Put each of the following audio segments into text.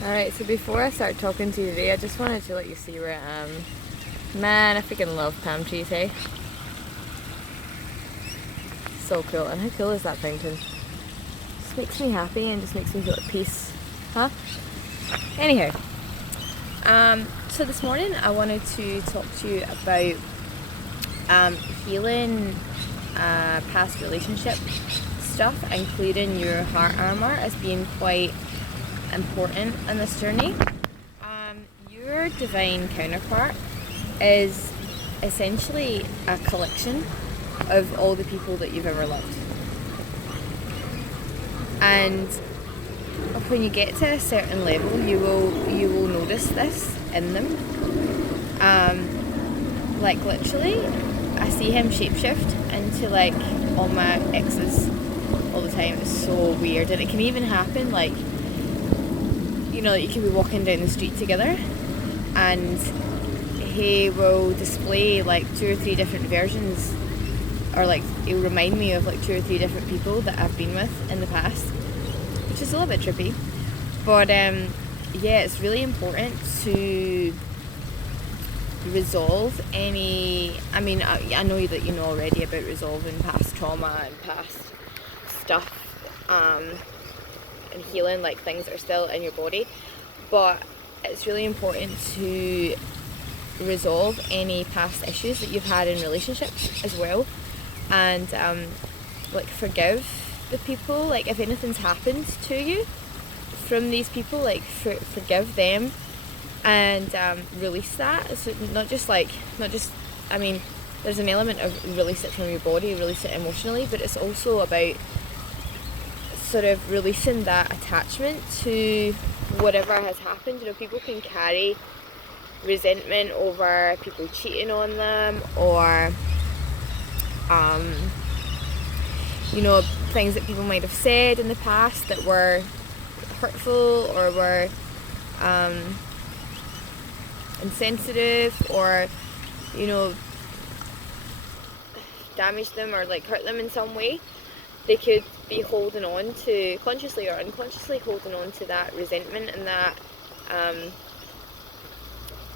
Alright, so before I start talking to you today, I just wanted to let you see where I am. Man, I freaking love palm trees, hey? So cool. And how cool is that fountain? Just makes me happy and just makes me feel at peace. Huh? Anyhow, so this morning I wanted to talk to you about healing past relationship stuff, including your heart armor, as being quite important in this journey. Your divine counterpart is essentially a collection of all the people that you've ever loved. And when you get to a certain level, you will notice this in them. Like literally, I see him shapeshift into like all my exes all the time. It's so weird, and it can even happen like, you know, you can be walking down the street together and he will display like 2 or 3 different versions, or like he'll remind me of like 2 or 3 different people that I've been with in the past, which is a little bit trippy. But yeah, it's really important to resolve any, I mean, I know that you know already about resolving past trauma and past stuff, and healing like things that are still in your body, but it's really important to resolve any past issues that you've had in relationships as well, and like forgive the people. Like if anything's happened to you from these people, like forgive them and release that. So not just I mean, there's an element of release it from your body, release it emotionally, but it's also about sort of releasing that attachment to whatever has happened. You know, people can carry resentment over people cheating on them, or you know, things that people might have said in the past that were hurtful or were insensitive, or, you know, damaged them or like hurt them in some way. They could be holding on to, consciously or unconsciously holding on to that resentment and that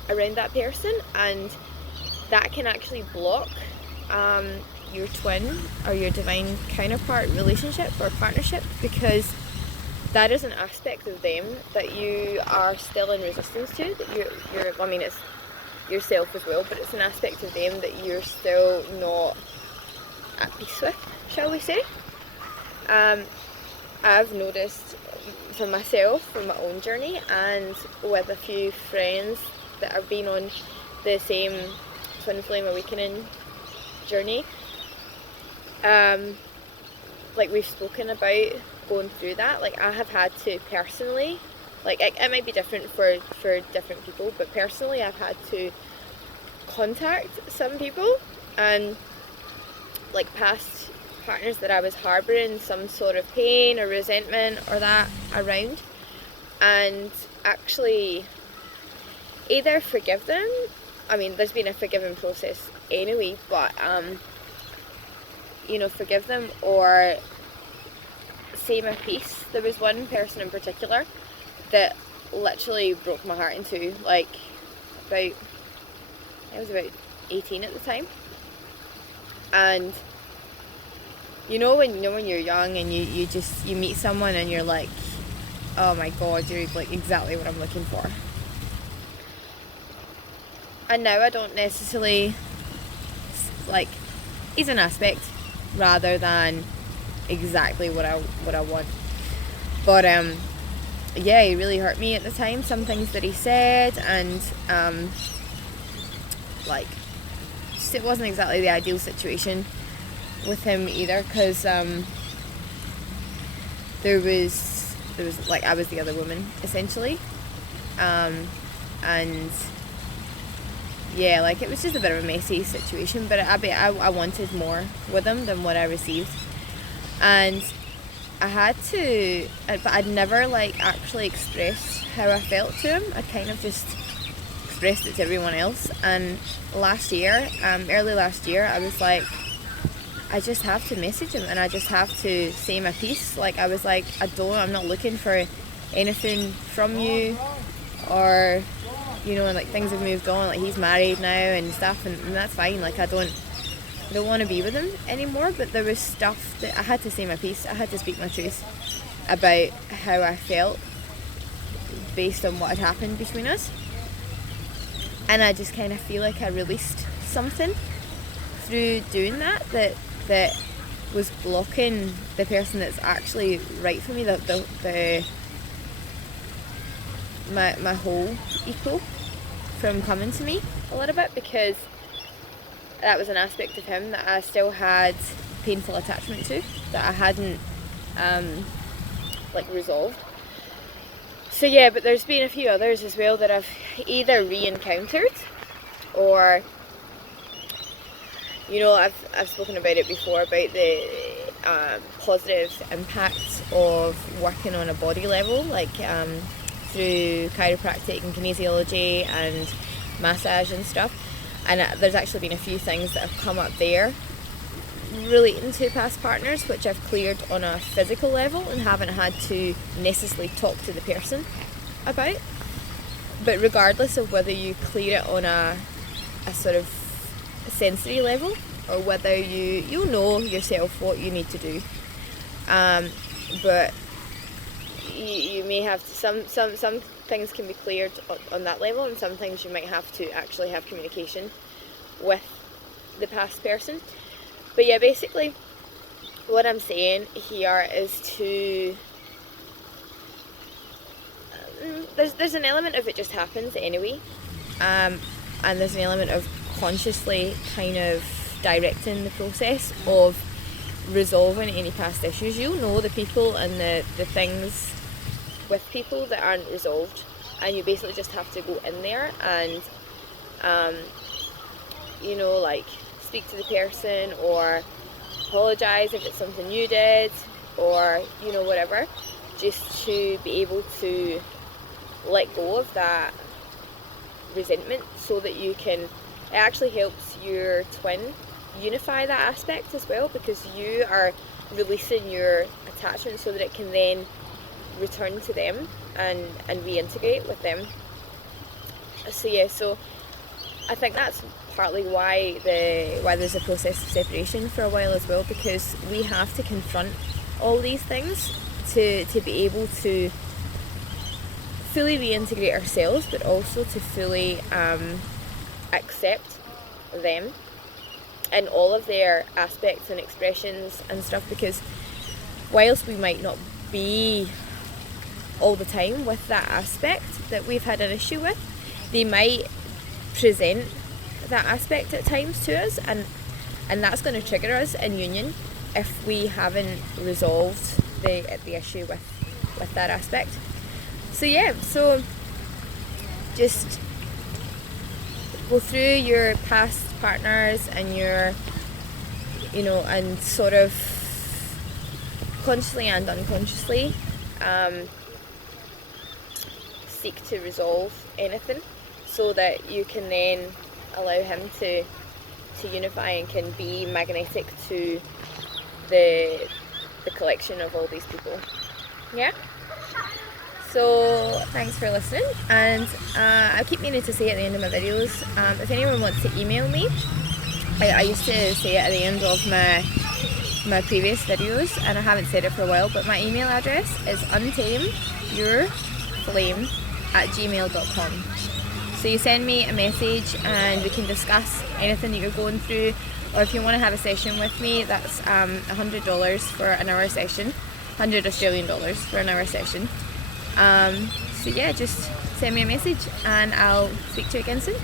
around that person, and that can actually block your twin or your divine counterpart relationship or partnership, because that is an aspect of them that you are still in resistance to, that you're I mean, it's yourself as well, but it's an aspect of them that you're still not at peace with, shall we say. I've noticed for myself, from my own journey, and with a few friends that have been on the same twin flame awakening journey, like we've spoken about going through that. Like I have had to personally, like it might be different for different people, but personally I've had to contact some people and like past partners that I was harbouring some sort of pain or resentment or that around, and actually either forgive them. I mean, there's been a forgiving process anyway, but you know, forgive them or say my piece. There was one person in particular that literally broke my heart in two. Like I was about 18 at the time, and you know when you're young and you meet someone and you're like, oh my god, you're like exactly what I'm looking for. And now I don't necessarily, like, he's an aspect rather than exactly what I want. But yeah, he really hurt me at the time, some things that he said, and like just, it wasn't exactly the ideal situation with him either, because there was like, I was the other woman essentially, and yeah, like it was just a bit of a messy situation, but I wanted more with him than what I received, and I had to, but I'd never like actually expressed how I felt to him. I kind of just expressed it to everyone else. And last year, early last year, I was like, I just have to message him and I just have to say my piece. Like I was like, I'm not looking for anything from you, or you know, like things have moved on, like he's married now and stuff, and that's fine. Like I don't want to be with him anymore, but there was stuff that I had to say my piece. I had to speak my truth about how I felt based on what had happened between us, and I just kind of feel like I released something through doing that was blocking the person that's actually right for me, my whole equal, from coming to me a little bit, because that was an aspect of him that I still had painful attachment to, that I hadn't resolved. So yeah, but there's been a few others as well that I've either re-encountered, or you know, I've spoken about it before, about the positive impacts of working on a body level, like through chiropractic and kinesiology and massage and stuff. And there's actually been a few things that have come up there relating to past partners, which I've cleared on a physical level and haven't had to necessarily talk to the person about. But regardless of whether you clear it on a sort of sensory level, or whether you'll know yourself what you need to do, but you may have to, some things can be cleared on that level, and some things you might have to actually have communication with the past person. But yeah, basically what I'm saying here is to there's an element of it just happens anyway, and there's an element of consciously kind of directing the process of resolving any past issues. You'll know the people and the things with people that aren't resolved, and you basically just have to go in there and you know, like speak to the person, or apologise if it's something you did, or you know, whatever, just to be able to let go of that resentment, so that you can, it actually helps your twin unify that aspect as well, because you are releasing your attachment so that it can then return to them and reintegrate with them. So yeah, so I think that's partly why there's a process of separation for a while as well, because we have to confront all these things to be able to fully reintegrate ourselves, but also to fully accept them and all of their aspects and expressions and stuff, because whilst we might not be all the time with that aspect that we've had an issue with, they might present that aspect at times to us, and that's going to trigger us in union if we haven't resolved the issue with that aspect. So yeah, so just go through your past partners and your, you know, and sort of consciously and unconsciously seek to resolve anything, so that you can then allow him to unify and can be magnetic to the collection of all these people. Yeah? So thanks for listening, and I keep meaning to say at the end of my videos, if anyone wants to email me, I used to say it at the end of my previous videos, and I haven't said it for a while, but my email address is untameyourflame@gmail.com. So you send me a message and we can discuss anything that you're going through, or if you want to have a session with me, that's $100 for an hour session, 100 Australian dollars for an hour session. So yeah, just send me a message and I'll speak to you again soon.